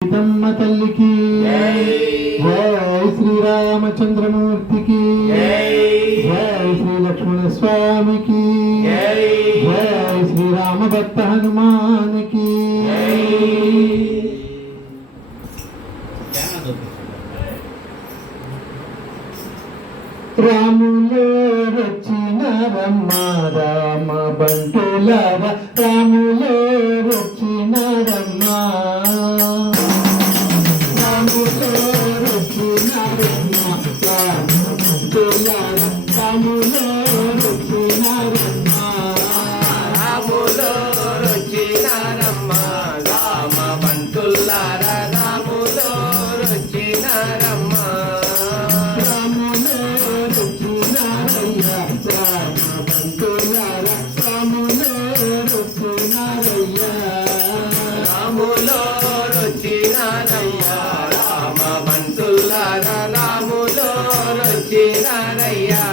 సీతమ్మ తల్లికి జై శ్రీరామచంద్రమూర్తికి జై శ్రీ లక్ష్మణ స్వామికి జై శ్రీరామ భక్త హనుమానికి. రాములో రచిన రమ్మ రామ బంటులార రాములో రచిన రమ్మ రాములో రచిన రమ్మ రామ బంటులార రాములో రచిన రమ్మ రాములో రచిన రమ్మ రామ బంటులార రాములో రచిన రమ్మ రాములో రచినారయ్యా రామ బంటులార రాములో రచినారయ్యా.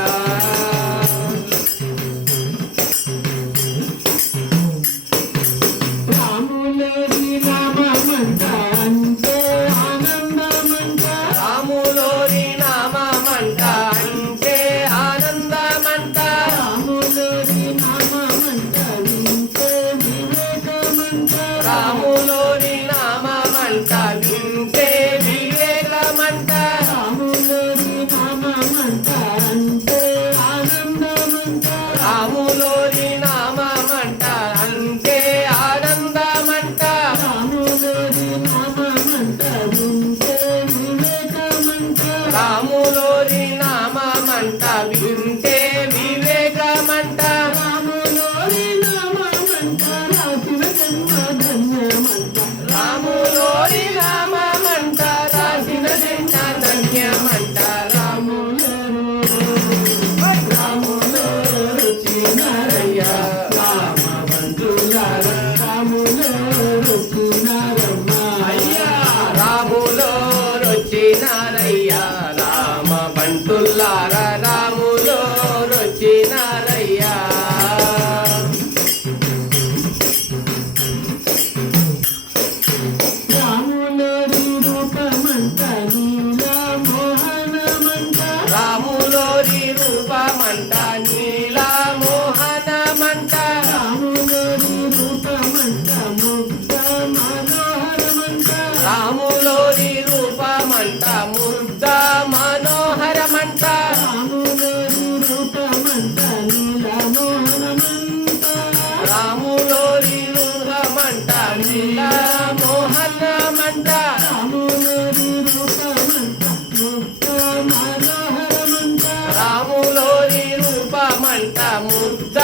రాములోని నామమంట అంటే ఆనందమంట రాములోని నామమంట అంటే ఆనందమంట రాములోని నామమంట వింటే వివేకమంట రాములోని నామమంట వింటే వివేకమంట రాములోని నామమంట అంటే ఆనందమంట రాములోని నామమంట అంటే ఆనందమంట రాములోని నామమంట వింటే వివేకమంట రాములోని నామమంట వింటే వివేకమంట రాములోని నామమంట రాసిన జన్మ ధన్యమంట రాములోని నామమంట రాసిన జన్మ ధన్యమంట రాములో రచినారయ్యా రామ బంధులార రాములో రచినారమ్మ అయ్యా రాములో రచినారయ్యా రామ బంటులార రాములో రచినారయ్యా. రాములోని రూపమంట నీలా మోహనమంట రాములోని రూపమంట నీలా మోహనమంట రాములోని రూపమంట ముగ్ధ మనోహరమంట రాములోని రూపమంట ముగ్ధ మనోహరమంట రాములోని రూపమంట నీలా మోహనమంట రాములోని రూపమంట నీలా మోహనమంట రాములోని రూపమంట ముగ్ధ మనోహరమంట రాములోని రూపమంట ముగ్ధ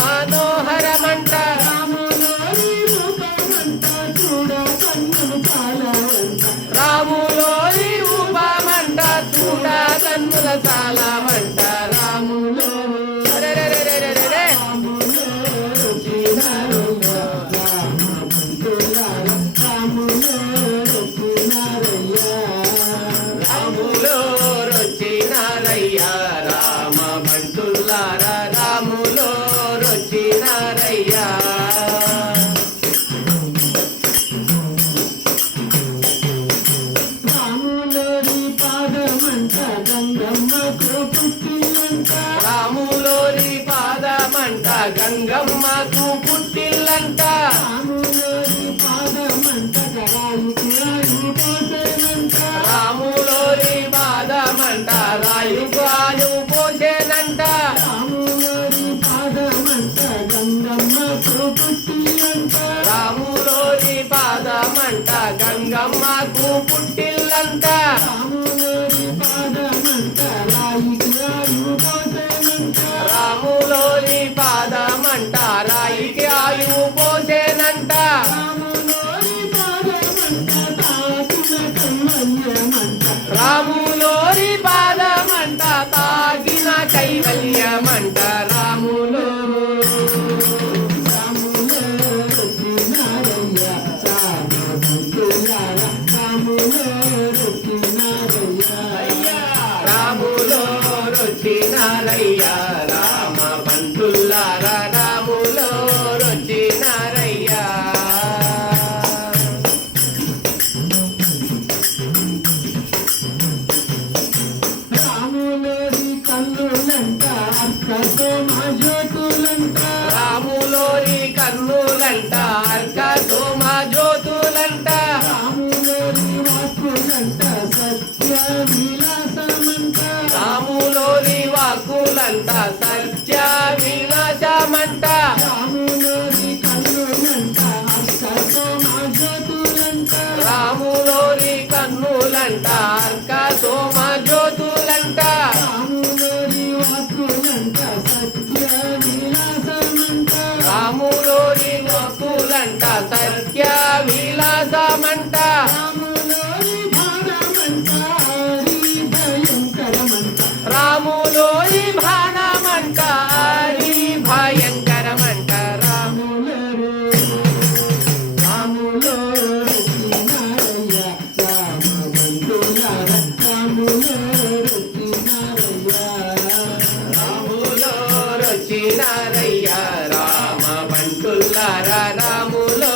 మనోహరమంట రాములోని రూపమంట చూడ కన్నులు చాలవంట రాములోని రూపమంట చూడ కన్నుల చాలమంట రాములో రెరెరెరెరెరెరె. రాములో రచినారయ్యా రామ బంధులార రాములో రచినారయ్యా రాములో రచినారయ్యా రామ బంటులార రాములో రచినారయ్యా. రాములోని పాదమంట గంగమ్మకు పుట్టిల్లంట రాములోని పాదమంట గంగమ్మకు పుట్టిల్లంట రాములోని పాదమంట రాయికి రాయి పోసేనంట రాములోని పాదమంట రాయుగాను పోసేనంట రాములోని పాదమంట గంగమ్మకు పుట్టిల్లంట రాములోని పాదమంట గంగమ్మకు పుట్టిల్లంట రాములోని పాదమంట రాయికి రాయి పోసేనంట రాములోని పాదమంట రాయికి ఆయువు పోసేనంట రాములోని పాదమంట తాకిన కైవల్యమంట రాములోని పాదమంట తాగిన కైవల్యమంట రాములో రాములో రచినారయ్యా రామ బంధులార రాములో రచినారయ్యా అయ్యా రాములో రచినారయ్యా రామ బంటులార రాములో రచినారయ్యా. రాములోరి కన్నులంట అక్కతో మా జ్యోతులంట రాములోరి కన్నులంట అర్కతో మా జ్యోతులంట రాములోరి వాక్కులంట సత్య విలాసమంట రాములోరి వాక్కులంట సత్య వినాశమంట రాములోరి కన్నులంట అక్కతో మా జ్యోతులంట రాములోరి కన్నులంట అర్కతో మా జ్యోతులంట రాములోరి వాక్కులంట సత్య విలాసమంట రాములోరి వాక్కులంట సత్య విలాసమంట రాములోరి భారమంట హరి భయంకరమంట రాములోరి బాణమంట హరి భయంకరమంట రాములోరి రాములోరొచ్చినారయ్య రామబంధులార రాములోరొచ్చినారయ్య రాములోరొచ్చినారయ్య రామ బంటుల్లారా రాములో